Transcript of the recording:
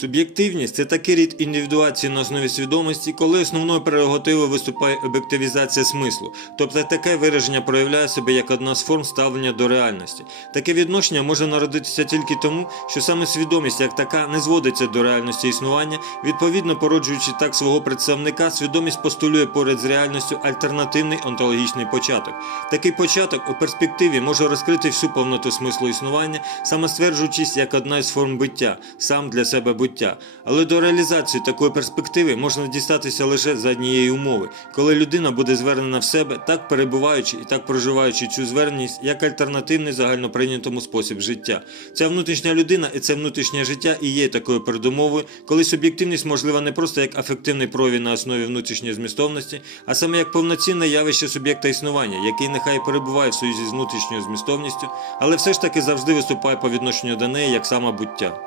Суб'єктивність це такий рід індивідуації на основі свідомості, коли основною прерогативою виступає об'єктивізація смислу, тобто таке вираження проявляє себе як одна з форм ставлення до реальності. Таке відношення може народитися тільки тому, що саме свідомість як така не зводиться до реальності існування, відповідно породжуючи так свого представника, свідомість постулює поряд з реальністю альтернативний онтологічний початок. Такий початок у перспективі може розкрити всю повноту смислу існування, саме стверджуючись як одна із форм биття, сам для себе буття. Але до реалізації такої перспективи можна дістатися лише за однієї умови, коли людина буде звернена в себе, так перебуваючи і так проживаючи цю зверненість як альтернативний загальноприйнятому спосіб життя. Ця внутрішня людина і це внутрішнє життя і є такою передумовою, коли суб'єктивність можлива не просто як афективний прояві на основі внутрішньої змістовності, а саме як повноцінне явище суб'єкта існування, який нехай перебуває в союзі з внутрішньою змістовністю, але все ж таки завжди виступає по відношенню до неї як самобуття.